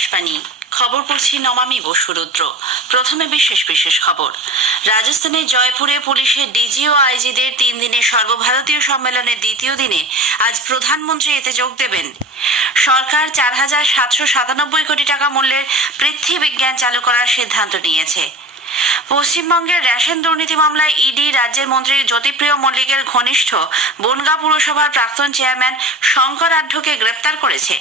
আকাশবাণী খবর পড়ছি নমামি বসুরুদ্র। প্রথমে বিশেষ বিশেষ খবর। রাজস্থানের জয়পুরে পুলিশের ডিজি ও আইজিদের 3 দিনের সর্বভারতীয় সম্মেলনের দ্বিতীয় দিনে আজ প্রধানমন্ত্রী এতে যোগ দেবেন। সরকার 4,797 কোটি টাকা মূল্যের পৃথ্বী বিজ্ঞান চালু করার সিদ্ধান্ত নিয়েছে। পশ্চিমবঙ্গের রেশন দুর্নীতি মামলায় ইডি রাজ্যের মন্ত্রী জ্যোতিপ্রিয় মল্লিকের ঘনিষ্ঠ বনগাঁ পুরসভার প্রাক্তন চেয়ারম্যান শঙ্কর আঢ্যকে গ্রেপ্তার করেছে।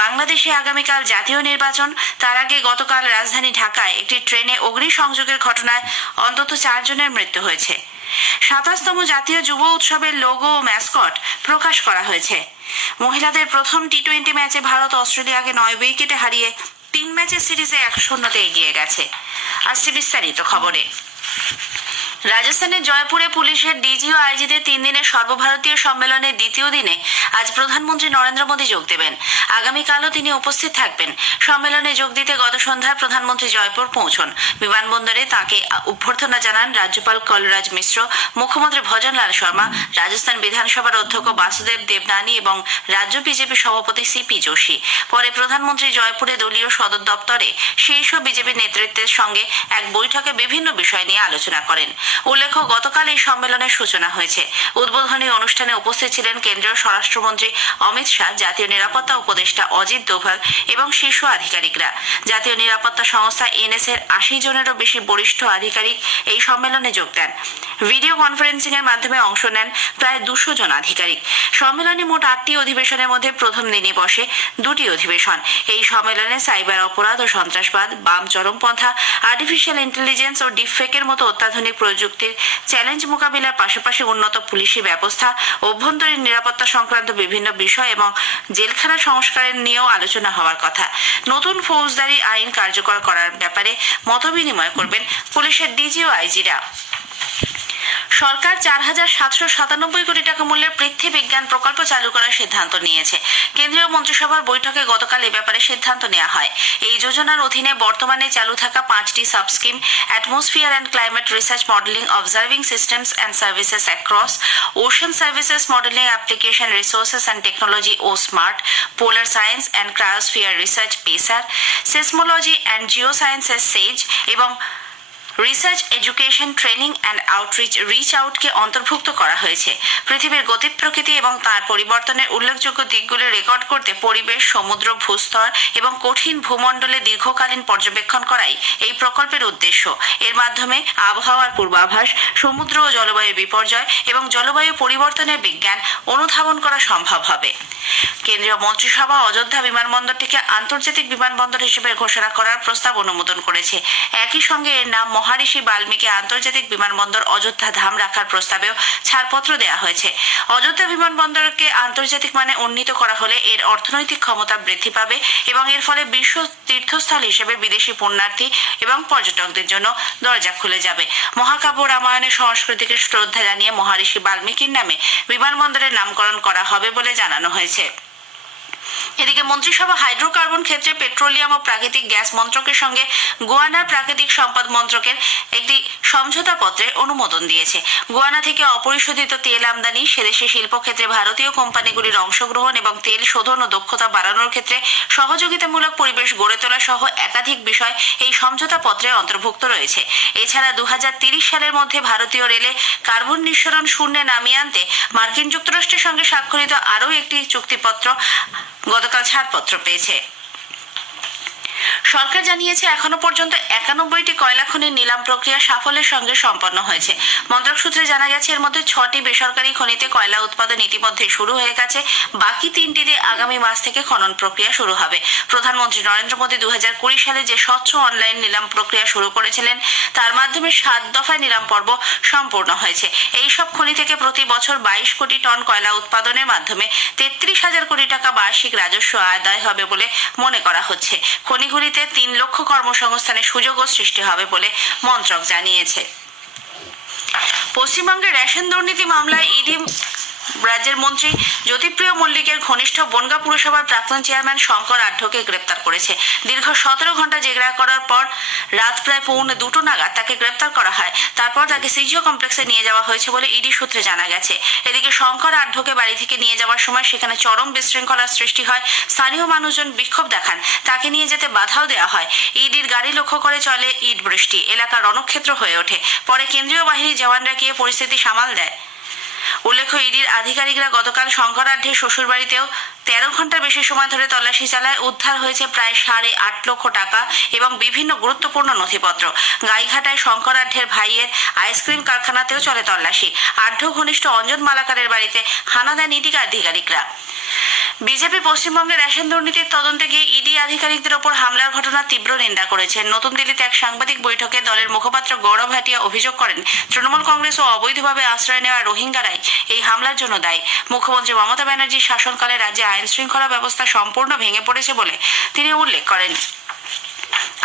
বাংলাদেশে আগামীকাল জাতীয় নির্বাচন, তার আগে গতকাল রাজধানী ঢাকায় একটি ট্রেনে অগ্নিসংযোগের ঘটনায় অন্তত 4 জনের মৃত্যু হয়েছে। 27তম জাতীয় যুব উৎসবের লোগো ও ম্যাসকট প্রকাশ করা হয়েছে। মহিলাদের প্রথম টি-20 ম্যাচে ভারত অস্ট্রেলিয়াকে 9 উইকেটে হারিয়ে 3 ম্যাচের সিরিজে 1-0 এগিয়ে গেছে। আসছে বিস্তারিত খবরে। রাজস্থানের জয়পুরে পুলিশের ডিজি ও আইজিদের 3 দিনের সর্বভারতীয় সম্মেলনের দ্বিতীয় দিনে আজ প্রধানমন্ত্রী নরেন্দ্র মোদী যোগ দেবেন। আগামীকালও তিনি উপস্থিত থাকবেন। সম্মেলনে যোগ দিতে গত সন্ধ্যায় প্রধানমন্ত্রী জয়পুর পৌঁছন। বিমানবন্দরে তাঁকে অভ্যর্থনা জানান রাজ্যপাল কলরাজ মিশ্র, মুখ্যমন্ত্রী ভজনলাল শর্মা, রাজস্থান বিধানসভার অধ্যক্ষ বাসুদেব দেবনানি এবং রাজ্য বিজেপি সভাপতি সিপি যোশী। পরে প্রধানমন্ত্রী জয়পুরে দলীয় সদর দপ্তরে শীর্ষ বিজেপি নেতৃত্বের সঙ্গে এক বৈঠকে বিভিন্ন বিষয় নিয়ে আলোচনা করেন। উল্লেখ্য, গতকাল এই সম্মেলনের সূচনা হয়েছে। উদ্বোধনী অনুষ্ঠানে উপস্থিত ছিলেন কেন্দ্রীয় স্বরাষ্ট্রমন্ত্রী অমিত শাহ, জাতীয় নিরাপত্তা উপদেষ্টা অজিত দোভাল এবং শীর্ষ আধিকারিকরা। জাতীয় নিরাপত্তা সংস্থা এনএসএর 80 জনেরও বেশি বরিষ্ঠ আধিকারিক এই সম্মেলনে যোগ দেন। ভিডিও কনফারেন্সিং এর মাধ্যমে অংশ নেন প্রায় 200 জন আধিকারিক। সম্মেলনে মোট 8টি অধিবেশনের মধ্যে প্রথম দিনে বসে 2টি অধিবেশন। এই সম্মেলনে সাইবার অপরাধ ও সন্ত্রাসবাদ, বাম চরমপন্থা, আর্টিফিশিয়াল ইন্টেলিজেন্স ও ডিপফেকের মতো অত্যাধুনিক প্রযুক্তির চ্যালেঞ্জ মোকাবিলার পাশাপাশি উন্নত পুলিশি ব্যবস্থা, অভ্যন্তরীণ নিরাপত্তা সংক্রান্ত বিভিন্ন বিষয় এবং জেলখানা সংস্কারের নিয়েও আলোচনা হওয়ার কথা। নতুন ফৌজদারি আইন কার্যকর করার ব্যাপারে মতবিনিময় করবেন পুলিশের ডিজি ও আইজিরা। সরকার 4,797 কোটি টাকা মূল্যের পৃথ্বী বিজ্ঞান প্রকল্প চালু করার সিদ্ধান্ত নিয়েছে। কেন্দ্রীয় মন্ত্রিসভার বৈঠকে গতকাল এ ব্যাপারে সিদ্ধান্ত নেওয়া হয়। এই যোজনার অধীনে বর্তমানে চালু থাকা 5টি subscheme atmosphere and climate research modelling observing systems and services ACROSS, ocean services modelling application resources and technology O SMART, polar science and cryosphere research PACER, seismology and geosciences SAGE এবং research education training and outreach reach আউটকে অন্তর্ভুক্ত করা হয়েছে। পৃথিবীর গতি প্রকৃতি এবং তার পরিবর্তনের উল্লেখযোগ্য দিকগুলি রেকর্ড করতে পরিবেশ, সমুদ্র, ভূস্তর এবং কঠিন ভূমণ্ডলে দীর্ঘকালীন পর্যবেক্ষণ করাই এই প্রকল্পের উদ্দেশ্য। এর মাধ্যমে আবহাওয়ার পূর্বাভাস, সমুদ্র ও জলবায়ু বিপর্যয় এবং জলবায়ু পরিবর্তনের বিজ্ঞান অনুধাবন করা সম্ভব হবে। কেন্দ্রীয় মন্ত্রিসভা অযোধ্যা বিমানবন্দরটিকে আন্তর্জাতিক বিমানবন্দর হিসেবে ঘোষণা করার প্রস্তাব অনুমোদন করেছে। একই সঙ্গে এর নাম মহারিষি বাল্মীকি আন্তর্জাতিক বিমানবন্দর অযোধ্যা ধাম রাখার প্রস্তাবেও ছাড়পত্র দেওয়া হয়েছে। অযোধ্যা বিমানবন্দরকে আন্তর্জাতিক মানে উন্নীত করা হলে এর অর্থনৈতিক ক্ষমতা বৃদ্ধি পাবে এবং এর ফলে বিশ্ব তীর্থস্থল হিসেবে বিদেশি পুণ্যার্থী এবং পর্যটকদের জন্য দরজা খুলে যাবে। মহাকাব্য রামায়ণের সংস্কৃতিকে শ্রদ্ধা জানিয়ে মহারিষি বাল্মীকির নামে বিমানবন্দরের নামকরণ করা হবে বলে জানানো হয়েছে। এদিকে মন্ত্রিসভা হাইড্রোকার্বন ক্ষেত্রে পেট্রোলিয়াম ও প্রাকৃতিক গ্যাস মন্ত্রকের সঙ্গে গুয়ানার প্রাকৃতিক সম্পদ মন্ত্রকের একটি সমঝোতা পত্রে অনুমোদন দিয়েছে। গুয়ানা থেকে অপরিশোধিত তেল আমদানি, সেদেশে শিল্পক্ষেত্রে ভারতীয় কোম্পানিগুলির অংশগ্রহণ এবং তেল শোধন ও দক্ষতা বাড়ানোর ক্ষেত্রে সহযোগিতামূলক পরিবেশ গড়ে তোলা সহ একাধিক বিষয় এই সমঝোতা পত্রে অন্তর্ভুক্ত রয়েছে। এছাড়া 2030 সালের মধ্যে ভারতীয় রেলে কার্বন নিঃসরণ শূন্যে নামিয়ে আনতে মার্কিন যুক্তরাষ্ট্রের সঙ্গে স্বাক্ষরিত আরও একটি চুক্তিপত্র গতকাল ছাড়পত্র পেয়েছে। সরকার জানিয়েছে এখনো পর্যন্ত 91টি কয়লা খনির নিলাম প্রক্রিয়া সাফল্যের সঙ্গে সম্পন্ন হয়েছে। মন্ত্রক সূত্রে জানা গেছে এর মধ্যে 6টি বেসরকারি খনিতে কয়লা উৎপাদন ইতিমধ্যে শুরু হয়ে গেছে। বাকি 3টিতে আগামী মাস থেকে খনন প্রক্রিয়া শুরু হবে। প্রধানমন্ত্রী নরেন্দ্র মোদী 2020 সালে যে স্বচ্ছ অনলাইন নিলাম প্রক্রিয়া শুরু করেছিলেন তার মাধ্যমে 7 দফায় নিলাম পর্ব সম্পূর্ণ হয়েছে। এই সব খনি থেকে প্রতি বছর 22 কোটি টন কয়লা উৎপাদনের মাধ্যমে 33,000 কোটি টাকা বার্ষিক রাজস্ব আদায় হবে বলে মনে করা হচ্ছে। খনিগুলিতে 3 লক্ষ কর্মসংস্থানের সুযোগও সৃষ্টি হবে বলে মন্ত্রক জানিয়েছে। পশ্চিমবঙ্গের রেশন দুর্নীতি মামলায় ইডি রাজ্যের মন্ত্রী জ্যোতিপ্রিয় মল্লিকের ঘনিষ্ঠ বনগাঁ পুরসভার প্রাক্তন চেয়ারম্যান শঙ্কর আঢ্যকে গ্রেপ্তার করেছে। দীর্ঘ 17 ঘন্টা জেরা করার পর রাত প্রায় 1:45 নাগাদ তাকে গ্রেপ্তার করা হয়। তারপর তাকে সিজিও কমপ্লেক্সে নিয়ে যাওয়া হয়েছে বলে ইডি সূত্রে জানা গেছে। এদিকে শঙ্কর আঢ্যকে বাড়ি থেকে নিয়ে যাওয়ার সময় সেখানে চরম বিশৃঙ্খলার সৃষ্টি হয়। স্থানীয় মানুষজন বিক্ষোভ দেখান, তাকে নিয়ে যেতে বাধাও দেওয়া হয়। ইডির গাড়ি লক্ষ্য করে চলে ইট বৃষ্টি, এলাকা রণক্ষেত্র হয়ে ওঠে। পরে কেন্দ্রীয় বাহিনীর জওয়ানরা গিয়ে পরিস্থিতি সামাল দেয়। উল্লেখ্য, ইডির আধিকারিকরা গতকাল শঙ্কর আঢ্যের শ্বশুর বাড়িতেও 13 ঘন্টার বেশি সময় ধরে তল্লাশি চালায়। উদ্ধার হয়েছে প্রায় 8.5 লক্ষ টাকা এবং বিভিন্ন গুরুত্বপূর্ণ নথিপত্র। গাইঘাটায় শঙ্কর আঢ্যের ভাইয়ের আইসক্রিম কারখানাতেও চলে তল্লাশি। আঢ্য ঘনিষ্ঠ অঞ্জন মালাকারের বাড়িতে হানা দেন ইডি আধিকারিকরা। বিজেপি পশ্চিমবঙ্গের রেশন দুর্নীতির তদন্তে গিয়ে ইডি আধিকারিকদের ওপর হামলার ঘটনার তীব্র নিন্দা করেছেন। নতুন দিল্লিতে এক সাংবাদিক বৈঠকে দলের মুখপাত্র গৌরব ভাটিয়া অভিযোগ করেন, তৃণমূল কংগ্রেস ও অবৈধভাবে আশ্রয় নেওয়া রোহিঙ্গারাই এই হামলার জন্য দায়ী। মুখ্যমন্ত্রী মমতা ব্যানার্জির শাসনকালে রাজ্যে আইন শৃঙ্খলা ব্যবস্থা সম্পূর্ণ ভেঙে পড়েছে বলে তিনি উল্লেখ করেন।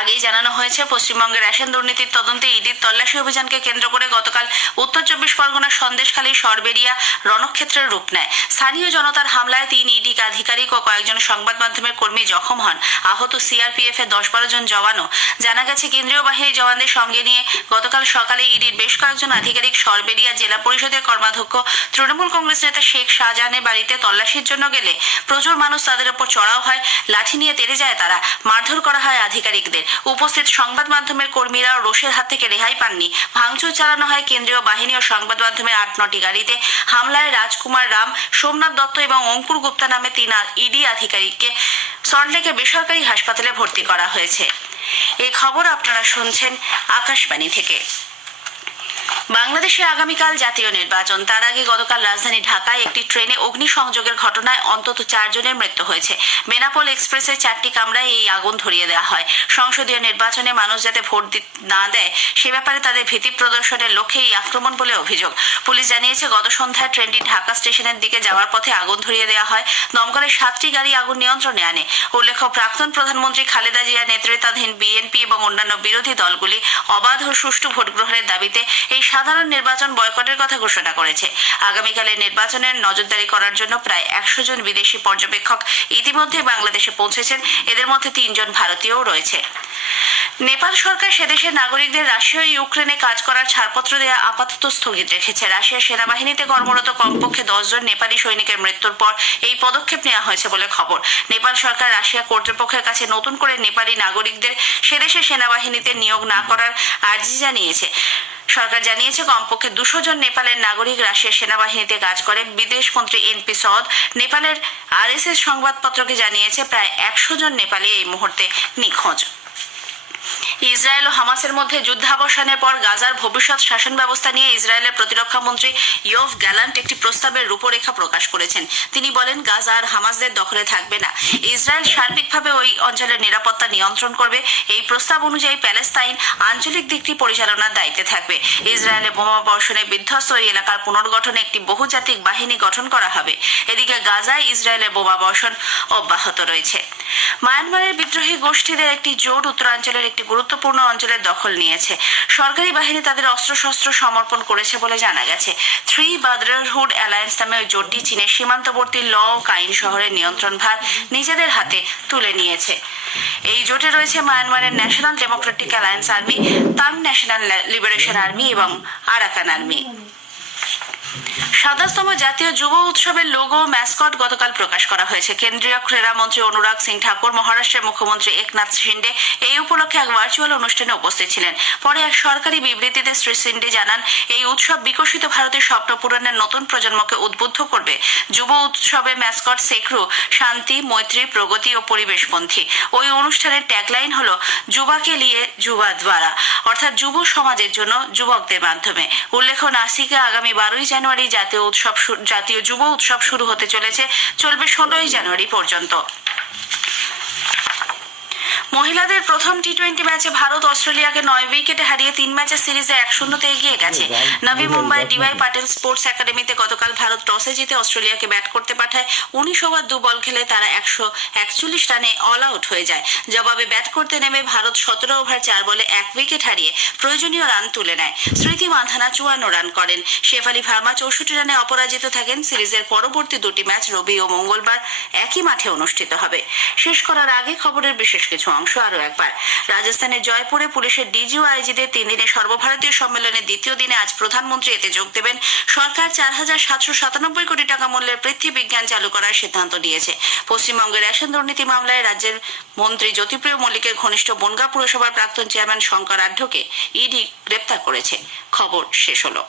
আগেই জানানো হয়েছে, পশ্চিমবঙ্গের রেশন দুর্নীতির তদন্তে ইডির তল্লাশি অভিযানকে কেন্দ্র করে গতকাল উত্তর 24 পরগনার সন্দেশখালী সরবেরিয়া রণক্ষেত্রের রূপ নেয়। স্থানীয় জনতার হামলায় 3 ইডি আধিকারিক ও কয়েকজন সংবাদ মাধ্যমের কর্মী জখম হন। আহত সিআরপিএফ এর 10-12 জন জওয়ানও। জানা গেছে, কেন্দ্রীয় বাহিনীর জওয়ানদের সঙ্গে নিয়ে গতকাল সকালে ইডির বেশ কয়েকজন আধিকারিক সরবেরিয়া জেলা পরিষদের কর্মাধ্যক্ষ তৃণমূল কংগ্রেস নেতা শেখ শাহজাহানের বাড়িতে তল্লাশির জন্য গেলে প্রচুর মানুষ তাদের ওপর চড়াও হয়। লাঠি নিয়ে তেড়ে যায় তারা, মারধর করা হয় আধিকারিকদের। উপস্থিত সংবাদ মাধ্যমের কর্মীরাও রোষের হাত থেকে রেহাই পাননি। ভাঙচুর চালানো হয় কেন্দ্রীয় বাহিনী ও সংবাদ মাধ্যমের 8-9টি গাড়িতে। হামলায় রাজকুমার রাম, সোমনাথ দত্ত এবং অঙ্কুর গুপ্তা নামে 3 ইডি আধিকারিককে সল্টলেকের বেসরকারি হাসপাতালে ভর্তি করা হয়েছে। এই খবর আপনারা শুনছেন আকাশবাণী থেকে। বাংলাদেশে আগামীকাল জাতীয় নির্বাচন। তার আগে গতকাল রাজধানী ঢাকায় একটি ট্রেনে অগ্নিসংযোগের ঘটনায় অন্তত 4 জনের মৃত্যু হয়েছে। বেনাপোল এক্সপ্রেসের 4টি কামরায় এই আগুন ধরিয়ে দেওয়া হয়। সংসদীয় নির্বাচনে মানুষ যাতে ভোট না দেয় সে ব্যাপারে তাদের ভীতি প্রদর্শনের লক্ষ্যে এই আক্রমণ বলে অভিযোগ। পুলিশ জানিয়েছে, গত সন্ধ্যায় ট্রেনটি ঢাকা স্টেশনের দিকে যাওয়ার পথে আগুন ধরিয়ে দেওয়া হয়। দমকলের 7টি গাড়ি আগুন নিয়ন্ত্রণে আনে। উল্লেখ্য, প্রাক্তন প্রধানমন্ত্রী খালেদা জিয়া নেতৃত্বাধীন বিএনপি এবং অন্যান্য বিরোধী দলগুলি অবাধ ও সুষ্ঠু ভোট গ্রহণের দাবিতে এই সাধারণ নির্বাচন বয়কটের কথা ঘোষণা করেছে। আগামীকালের নির্বাচনের নজরদারি করার জন্য প্রায় 100 জন বিদেশি পর্যবেক্ষক ইতিমধ্যে বাংলাদেশে পৌঁছেছেন। এদের মধ্যে 3 জন ভারতীয়ও রয়েছে। নেপাল সরকার সেদেশের নাগরিকদের রাশিয়া ও ইউক্রেনে কাজ করার ছাড়পত্র দেওয়া আপাতত স্থগিত রেখেছে। রাশিয়ার সেনাবাহিনীতে কর্মরত কমপক্ষে 10 জন নেপালি সৈনিকের মৃত্যুর পর এই পদক্ষেপ নেওয়া হয়েছে বলে খবর। নেপাল সরকার রাশিয়া কর্তৃপক্ষের কাছে নতুন করে নেপালি নাগরিকদের সেদেশের সেনাবাহিনীতে নিয়োগ না করার আর্জি জানিয়েছে। সরকার জানিয়েছে, কমপক্ষে 200 জন নেপালের নাগরিক রাশিয়ার সেনাবাহিনীতে কাজ করে। বিদেশমন্ত্রী এনপি সদ নেপালের আরএসএস সংবাদপত্রকে জানিয়েছে, প্রায় 100 জন নেপালি এই মুহূর্তে নিখোঁজ। ইসরায়েল ও হামাসের মধ্যে যুদ্ধাবসানের পর গাজার ভবিষ্যৎ শাসন ব্যবস্থা নিয়ে ইসরায়েলের প্রতিরক্ষা মন্ত্রী ইয়োভ গ্যালান্ট একটি প্রস্তাবের রূপরেখা প্রকাশ করেছেন। তিনি বলেন, গাজা আর হামাসদের দখলে থাকবে না। ইসরায়েল সার্বিকভাবে ওই অঞ্চলের নিরাপত্তা নিয়ন্ত্রণ করবে। এই প্রস্তাব অনুযায়ী প্যালেস্তাইন আঞ্চলিক দিকটি পরিচালনার দায়িত্বে থাকবে। ইসরায়েলের বোমা বর্ষণে বিধ্বস্ত ওই এলাকার পুনর্গঠনে একটি বহুজাতিক বাহিনী গঠন করা হবে। এদিকে গাজায় ইসরায়েলের বোমা বর্ষণ অব্যাহত রয়েছে। মায়ানমারের বিদ্রোহী গোষ্ঠীদের একটি জোট উত্তরাঞ্চলের একটি গুরুত্বপূর্ণ অঞ্চলের দখল নিয়েছে। সরকারি বাহিনী তাদের অস্ত্রশস্ত্র সমর্পণ করেছে বলে জানা গেছে। 3 ব্রাদারহুড অ্যালায়েন্স নামে ওই জোটটি চীনের সীমান্তবর্তী ল কাইন শহরের নিয়ন্ত্রণভার নিজেদের হাতে তুলে নিয়েছে। এই জোটে রয়েছে মায়ানমারের national democratic alliance army, Ta'ang national liberation army এবং আরাকান আর্মি। 27তম জাতীয় যুব উৎসবের লোগো ম্যাসকট গতকাল প্রকাশ করা হয়েছে। কেন্দ্রীয় ক্রীড়া মন্ত্রী অনুরাগ সিং ঠাকুর, মহারাষ্ট্রের মুখ্যমন্ত্রী একনাথ শিন্ডে এই উপলক্ষে এক ভার্চুয়াল অনুষ্ঠানে উপস্থিত ছিলেন। পরে এক সরকারি বিবৃতিতে শ্রী শিন্ডে জানান, এই উৎসব বিকশিত ভারতের স্বপ্ন পূরণের নতুন প্রজন্মকে উদ্বুদ্ধ করবে। যুব উৎসবে ম্যাসকট সেক্রু শান্তি, মৈত্রী, প্রগতি ও পরিবেশপন্থী। ওই অনুষ্ঠানের ট্যাগলাইন হলো যুবাকে লিয়ে যুবা দ্বারা, অর্থাৎ যুব সমাজের জন্য যুবকদের মাধ্যমে। উল্লেখ্য, নাসিকে আগামী 12 জানুয়ারি জাতীয় যুব উৎসব শুরু হতে চলেছে, চলবে 16 জানুয়ারি পর্যন্ত। মহিলাদের প্রথম টি-20 ম্যাচে ভারত অস্ট্রেলিয়াকে 9 উইকেটে হারিয়ে 3 ম্যাচের সিরিজে 1-0 এগিয়ে গেছে। নবী মুম্বাই ডিওয়াই পাটেল স্পোর্টস একাডেমিতে গতকাল ভারত টসে জিতে অস্ট্রেলিয়াকে ব্যাট করতে পাঠায়। 19 ওভার 2 বল খেলে তারা 141 রানে অল আউট হয়ে যায়। জবাবে ব্যাট করতে নেমে ভারত 17 ওভার 4 বলে 1 উইকেট হারিয়ে প্রয়োজনীয় রান তুলে নেয়। স্মৃতি মান্ধানা 54 রান করেন। শেফালি ভার্মা 64 রানে অপরাজিত থাকেন। সিরিজের পরবর্তী দুটি ম্যাচ রবি ও মঙ্গলবার একই মাঠে অনুষ্ঠিত হবে। শেষ করার আগে খবরের বিশেষ কিছু অংশ আরো একবার। রাজস্থানের জয়পুরে পুলিশের ডিজি ও আইজিদের 3 দিনের সর্বভারতীয় সম্মেলনের দ্বিতীয় দিনে আজ প্রধানমন্ত্রী এতে যোগ দেবেন। সরকার 4,797 কোটি টাকা মূল্যের পৃথ্বী বিজ্ঞান চালু করার সিদ্ধান্ত নিয়েছে। পশ্চিমবঙ্গের রেশন দুর্নীতি মামলায় রাজ্যের মন্ত্রী জ্যোতিপ্রিয় মল্লিকের ঘনিষ্ঠ বনগাঁ পুরসভার প্রাক্তন চেয়ারম্যান শঙ্কর আঢ্যকে ইডি গ্রেপ্তার করেছে। খবর শেষ হলো।